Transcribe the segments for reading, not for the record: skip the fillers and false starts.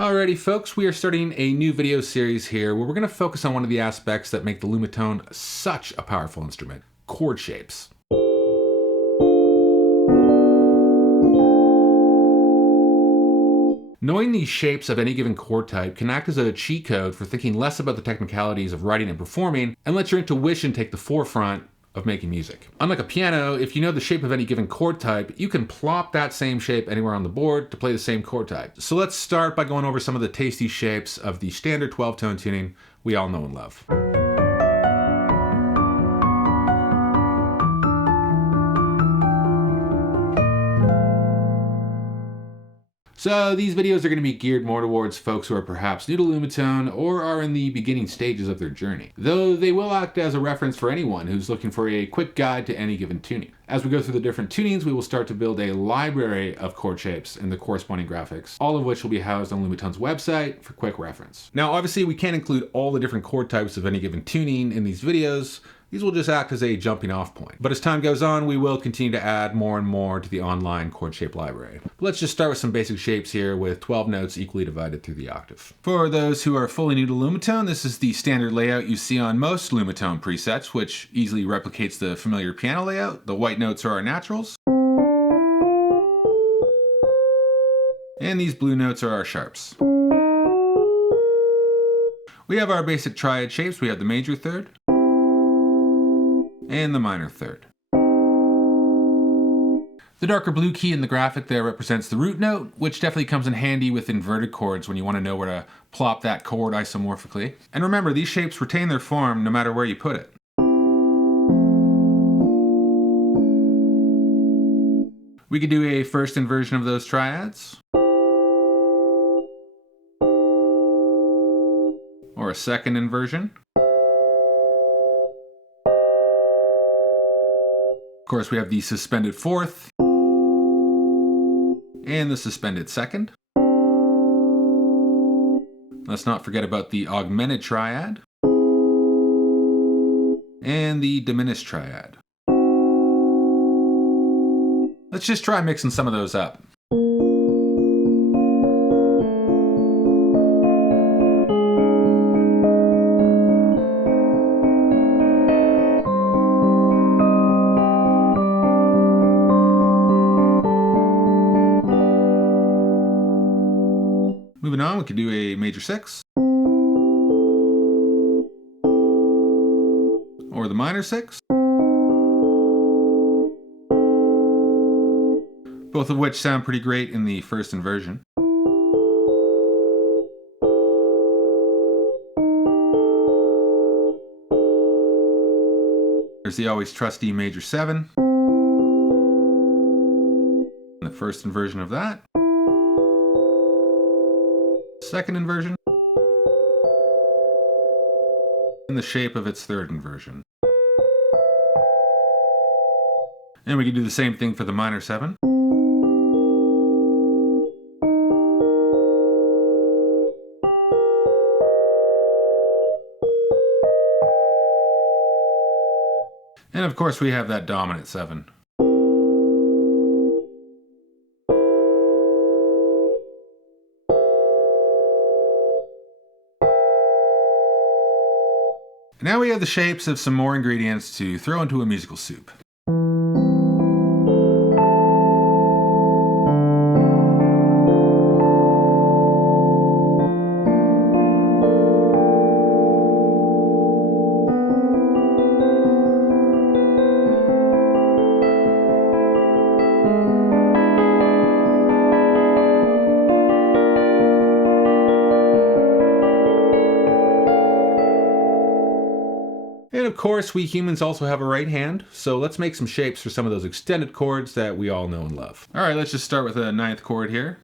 Alrighty folks, we are starting a new video series here where we're going to focus on one of the aspects that make the Lumatone such a powerful instrument, chord shapes. Knowing these shapes of any given chord type can act as a cheat code for thinking less about the technicalities of writing and performing and let your intuition take the forefront of making music. Unlike a piano, if you know the shape of any given chord type, you can plop that same shape anywhere on the board to play the same chord type. So let's start by going over some of the tasty shapes of the standard 12-tone tuning we all know and love. So these videos are going to be geared more towards folks who are perhaps new to Lumatone or are in the beginning stages of their journey, though they will act as a reference for anyone who's looking for a quick guide to any given tuning. As we go through the different tunings, we will start to build a library of chord shapes and the corresponding graphics, all of which will be housed on Lumatone's website for quick reference. Now obviously we can't include all the different chord types of any given tuning in these videos. These will just act as a jumping off point. But as time goes on, we will continue to add more and more to the online chord shape library. But let's just start with some basic shapes here with 12 notes equally divided through the octave. For those who are fully new to Lumatone, this is the standard layout you see on most Lumatone presets, which easily replicates the familiar piano layout. The white notes are our naturals. And these blue notes are our sharps. We have our basic triad shapes. We have the major third and the minor third. The darker blue key in the graphic there represents the root note, which definitely comes in handy with inverted chords when you want to know where to plop that chord isomorphically. And remember, these shapes retain their form no matter where you put it. We could do a first inversion of those triads, or a second inversion. Of course, we have the suspended fourth and the suspended second. Let's not forget about the augmented triad and the diminished triad. Let's just try mixing some of those up. Moving on, we could do a major 6, or the minor 6, both of which sound pretty great in the first inversion. There's the always trusty major 7, and the first inversion of that. Second inversion, and the shape of its third inversion. And we can do the same thing for the minor 7. And of course we have that dominant 7. Now we have the shapes of some more ingredients to throw into a musical soup. And of course, we humans also have a right hand, so let's make some shapes for some of those extended chords that we all know and love. All right, let's just start with a 9th chord here.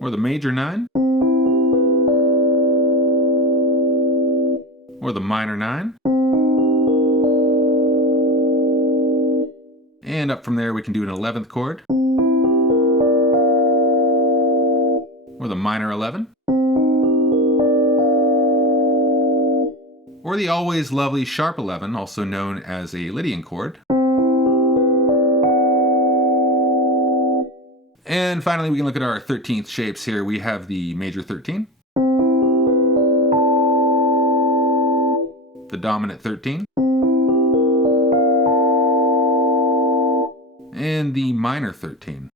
Or the major 9. Or the minor 9. And up from there, we can do an 11th chord. Or the minor 11. Or the always lovely sharp 11, also known as a Lydian chord. And then finally we can look at our 13th shapes here. We have the major 13, the dominant 13, and the minor 13.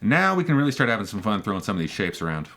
Now we can really start having some fun throwing some of these shapes around.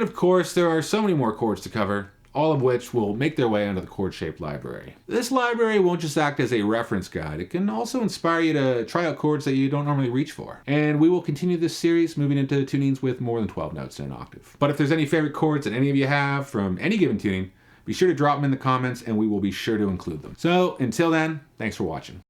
And of course, there are so many more chords to cover, all of which will make their way onto the chord shape library. This library won't just act as a reference guide, it can also inspire you to try out chords that you don't normally reach for. And we will continue this series moving into tunings with more than 12 notes in an octave. But if there's any favorite chords that any of you have from any given tuning, be sure to drop them in the comments and we will be sure to include them. So until then, thanks for watching.